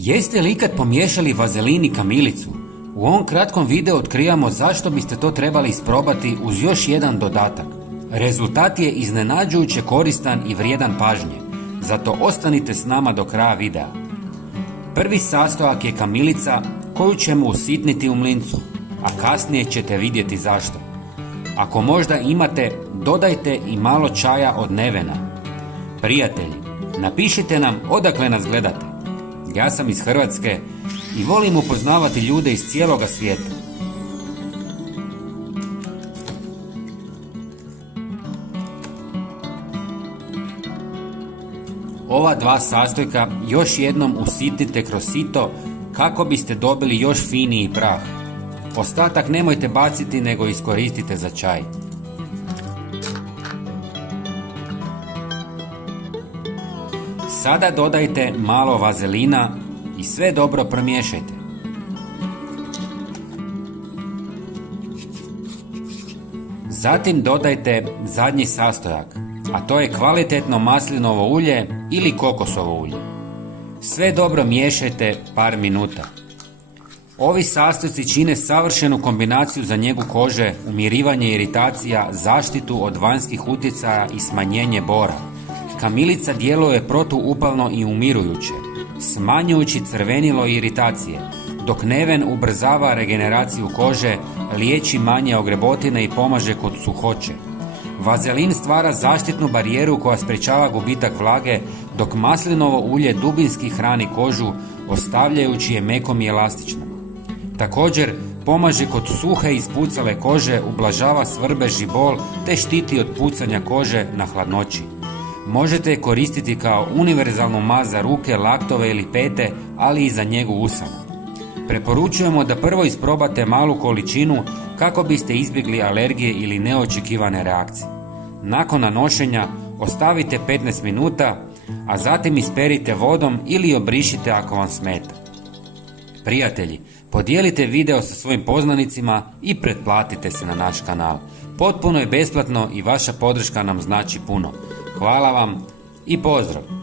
Jeste li ikad pomiješali vazelin i kamilicu? U ovom kratkom videu otkrivamo zašto biste to trebali isprobati uz još jedan dodatak. Rezultat je iznenađujuće koristan i vrijedan pažnje, zato ostanite s nama do kraja videa. Prvi sastojak je kamilica koju ćemo usitniti u mlincu, a kasnije ćete vidjeti zašto. Ako možda imate, dodajte i malo čaja od nevena. Prijatelji, napišite nam odakle nas gledate. Ja sam iz Hrvatske i volim upoznavati ljude iz cijeloga svijeta. Ova dva sastojka još jednom usitnite kroz sito kako biste dobili još finiji prah. Ostatak nemojte baciti nego iskoristite za čaj. Sada dodajte malo vazelina i sve dobro promiješajte. Zatim dodajte zadnji sastojak, a to je kvalitetno maslinovo ulje ili kokosovo ulje. Sve dobro miješajte par minuta. Ovi sastojci čine savršenu kombinaciju za njegu kože, umirivanje iritacija, zaštitu od vanjskih utjecaja i smanjenje bora. Kamilica djeluje protuupalno i umirujuće, smanjujući crvenilo i iritacije, dok neven ubrzava regeneraciju kože, liječi manje ogrebotine i pomaže kod suhoće. Vazelin stvara zaštitnu barijeru koja sprečava gubitak vlage, dok maslinovo ulje dubinski hrani kožu, ostavljajući je mekom i elastičnom. Također, pomaže kod suhe i ispucale kože, ublažava svrbež i bol te štiti od pucanja kože na hladnoći. Možete je koristiti kao univerzalnu maz za ruke, laktove ili pete, ali i za njegu usana. Preporučujemo da prvo isprobate malu količinu kako biste izbjegli alergije ili neočekivane reakcije. Nakon nanošenja ostavite 15 minuta, a zatim isperite vodom ili obrišite ako vam smeta. Prijatelji, podijelite video sa svojim poznanicima i pretplatite se na naš kanal. Potpuno je besplatno i vaša podrška nam znači puno. Hvala vam i pozdrav!